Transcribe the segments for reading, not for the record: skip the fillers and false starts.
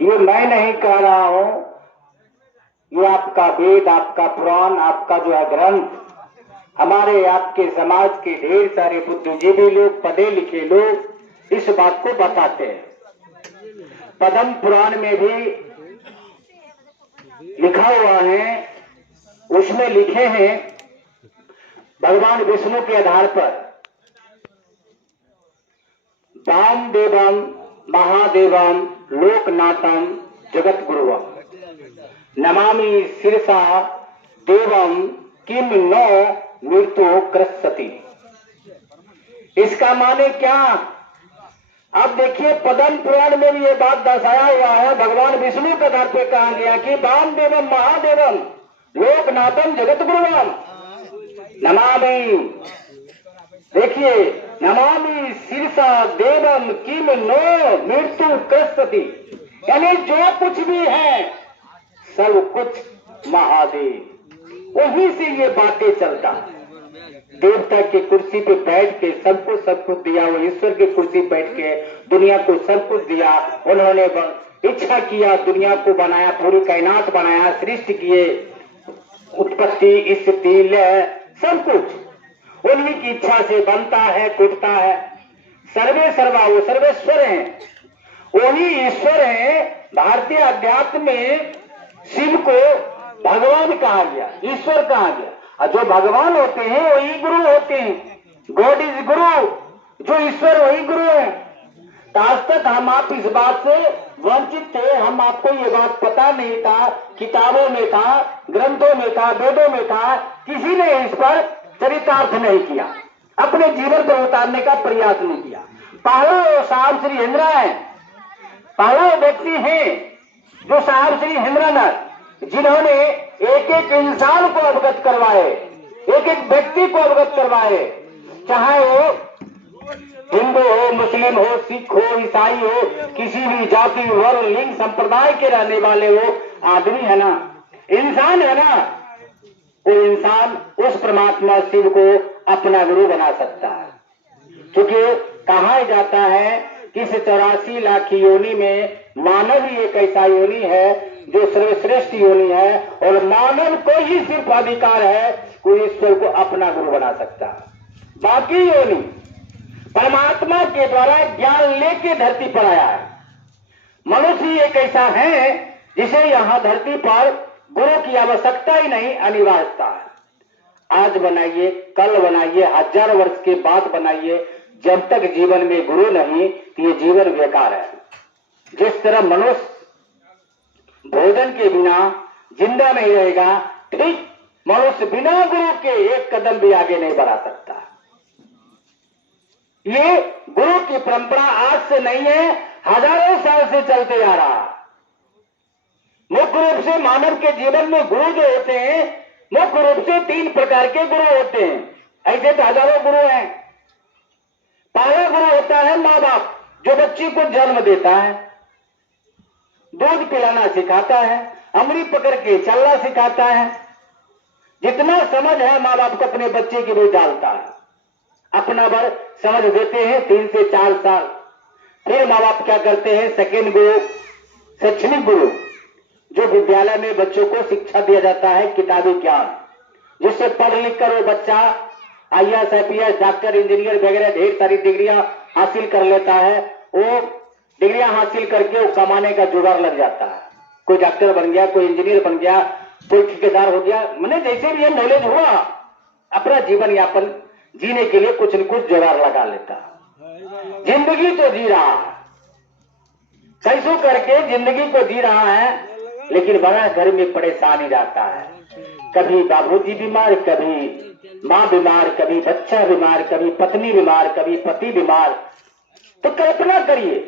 ये मैं नहीं कह रहा हूं, ये आपका वेद, आपका पुराण, आपका जो है ग्रंथ, हमारे आपके समाज के ढेर सारे बुद्धिजीवी लोग, पढ़े लिखे लोग इस बात को बताते हैं। पद्म पुराण में भी लिखा हुआ है, उसमें लिखे हैं भगवान विष्णु के आधार पर, वामदेवम महादेवम लोकनाथम जगत गुरुवम नमामि शिरसा देवम किम नो मृत्यु क्रसति। इसका माने क्या? अब देखिए पद्म पुराण में भी ये बात दर्शाया हुआ है, भगवान विष्णु के आधार पर कहा गया कि वामदेवम महादेवम लोकनाथम जगत गुरुवम नमामि, देखिए नमामि शिरसा देवम किम नो मृत्यु क्रसति, यानी जो कुछ भी है सब कुछ महादेव, वहीं से ये बातें चलता है। देवता की कुर्सी पे बैठ के सबको सब कुछ दिया, वो ईश्वर की कुर्सी बैठ के दुनिया को सब कुछ दिया। उन्होंने इच्छा किया, दुनिया को बनाया, पूरी कायनात बनाया, सृष्टि किए, उत्पत्ति स्थिति लय सब कुछ उन्हीं की इच्छा से बनता है, टूटता है। सर्वे सर्वा, वो सर्वेश्वर हैं, वही ईश्वर है। भारतीय अध्यात्म में शिव को भगवान कहा गया, ईश्वर कहा गया, और जो भगवान होते हैं वही गुरु होते हैं। गॉड इज गुरु, जो ईश्वर वही गुरु है। तो आज तक हम आप इस बात से वंचित थे, हम आपको ये बात पता नहीं था, किताबों में था, ग्रंथों में था, वेदों में था, किसी ने इस पर चरितार्थ नहीं किया, अपने जीवन पर उतारने का प्रयास नहीं किया। पहला साहब श्री हिंद्रा है, पहला व्यक्ति है जो साहब श्री हिंद्रानाथ, जिन्होंने एक एक इंसान को अवगत करवाए, एक एक व्यक्ति को अवगत करवाए, चाहे वो हिंदू हो, मुस्लिम हो, सिख हो, ईसाई हो, किसी भी जाति वर्ण लिंग संप्रदाय के रहने वाले हो, आदमी है ना, इंसान है ना, वो इंसान उस परमात्मा शिव को अपना गुरु बना सकता है। क्योंकि कहा जाता है कि इस 84 लाख योनि में मानव ही एक ऐसा योनि है जो सर्वश्रेष्ठ योनि है, और मानव को ही सिर्फ अधिकार है कोई ईश्वर को अपना गुरु बना सकता है। बाकी योनि परमात्मा के द्वारा ज्ञान लेके धरती पर आया है। मनुष्य एक ऐसा है जिसे यहाँ धरती पर गुरु की आवश्यकता ही नहीं, अनिवार्यता है। आज बनाइए, कल बनाइए, 1000 वर्ष के बाद बनाइए, जब तक जीवन में गुरु नहीं तो ये जीवन बेकार है। जिस तरह मनुष्य भोजन के बिना जिंदा नहीं रहेगा, ठीक मनुष्य बिना गुरु के एक कदम भी आगे नहीं बढ़ा सकता। ये गुरु की परंपरा आज से नहीं है, हजारों साल से चलते आ रहा। मुख्य रूप से मानव के जीवन में गुरु जो होते हैं, मुख्य रूप से 3 प्रकार के गुरु होते हैं। ऐसे तो हजारों गुरु हैं। पहला गुरु होता है माँ बाप, जो बच्ची को जन्म देता है, दूध पिलाना सिखाता है, अंगुली पकड़ के चलना सिखाता है। जितना समझ है माँ बाप को अपने बच्चे की भी डालता है, अपना भर समझ देते हैं 3 से 4 साल। फिर माँ बाप क्या करते हैं, सेकेंड गुरु, शैक्षणिक गुरु, जो विद्यालय में बच्चों को शिक्षा दिया जाता है, किताबी ज्ञान, जिससे पढ़ लिख कर वो बच्चा IAS IPS डॉक्टर इंजीनियर वगैरह ढेर सारी डिग्रियां हासिल कर लेता है। वो डिग्रियां हासिल करके वो कमाने का जुगाड़ लग जाता है। कोई डॉक्टर बन गया, कोई इंजीनियर बन गया, कोई ठेकेदार हो गया, मैंने जैसे भी ये नॉलेज हुआ, अपना जीवन यापन जीने के लिए कुछ न कुछ जुगाड़ लगा लेता। जिंदगी तो जी रहा है, कैसो करके जिंदगी को जी रहा है, लेकिन बड़ा घर में परेशानी रहता है। कभी बाबूजी बीमार, कभी माँ बीमार, कभी बच्चा बीमार, कभी पत्नी बीमार, कभी पति बीमार। तो कल्पना करिए,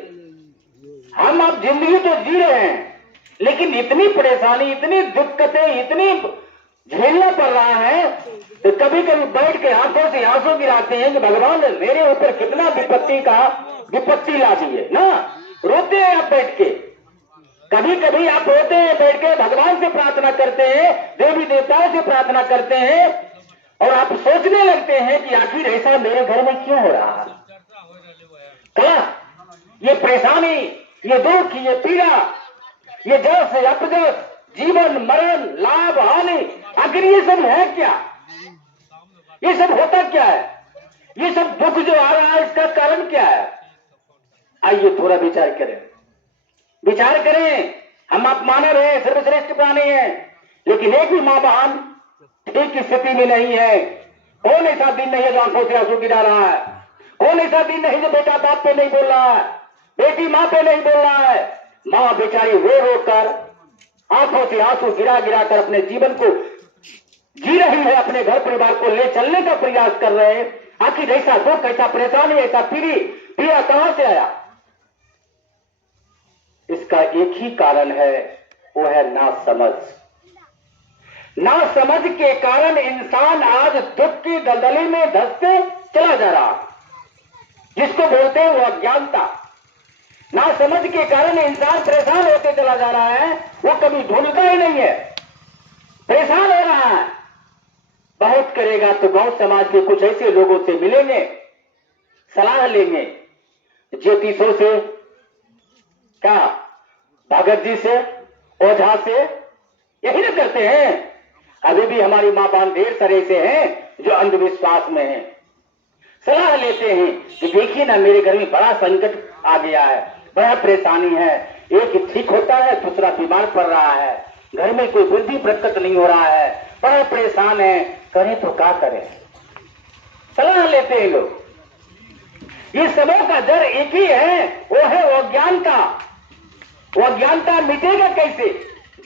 हम अब जिंदगी तो जी रहे हैं, लेकिन इतनी परेशानी, इतनी दिक्कतें, इतनी झेलना पड़ रहा है, तो कभी कभी बैठ के आंखों से आंसू गिराते हैं कि भगवान मेरे ऊपर कितना विपत्ति ला दी है ना। रोते हैं आप बैठ के, कभी कभी आप रोते हैं बैठ के, भगवान से प्रार्थना करते हैं, देवी देवताओं से प्रार्थना करते हैं, और आप सोचने लगते हैं कि आखिर ऐसा मेरे घर में क्यों हो रहा है, क्या ये परेशानी, ये दुख, ये पीड़ा ये जस अपजस, जीवन मरण, लाभ हानि, आखिर ये सब है क्या? ये सब होता क्या है? ये सब दुख जो आ रहा है इसका कारण क्या है? आइए थोड़ा विचार करें, विचार करें। हम आप मानव हैं, सर्वश्रेष्ठ प्राणी हैं, लेकिन एक भी मां बहन ठीक की स्थिति में नहीं है। कौन ऐसा दिन नहीं है जो आंखों से आंसू गिरा रहा है? कौन ऐसा दिन नहीं जो बेटा बाप पे नहीं बोल रहा है, बेटी मां पे नहीं बोल रहा है? मां बेचारी रो रो कर, आंखों से आंसू गिरा गिरा कर अपने जीवन को जी रही है, अपने घर परिवार को ले चलने का प्रयास कर रहे हैं। आखिर ऐसा दुख, ऐसा परेशानी, ऐसा पीड़ा कहां से आया? इसका एक ही कारण है, वो है नासमझ। नासमझ के कारण इंसान आज दुख की दलदली में धंसते चला जा रहा, जिसको बोलते हैं वो अज्ञानता। नासमझ के कारण इंसान परेशान होते चला जा रहा है, वो कभी ढूंढता ही नहीं है, परेशान हो रहा है। बहुत करेगा तो गांव समाज के कुछ ऐसे लोगों से मिलेंगे, सलाह लेंगे, ज्योतिषों से, क्या भगत जी से, ओझा से, यही ना करते हैं। अभी भी हमारी मां बहन ढेर सारे से हैं जो अंधविश्वास में हैं। सलाह लेते हैं कि देखिए ना, मेरे घर में बड़ा संकट आ गया है, बड़ा परेशानी है, एक ठीक होता है दूसरा बीमार पड़ रहा है, घर में कोई वृद्धि प्रकट नहीं हो रहा है, बड़ा परेशान है, करें तो क्या करें? सलाह लेते हैं लोग। ये सबों का जड़ एक ही है, वो है अज्ञानता। वो अज्ञानता मिटेगा कैसे?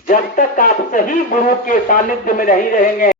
जब तक आप सही गुरु के सानिध्य में नहीं रहेंगे,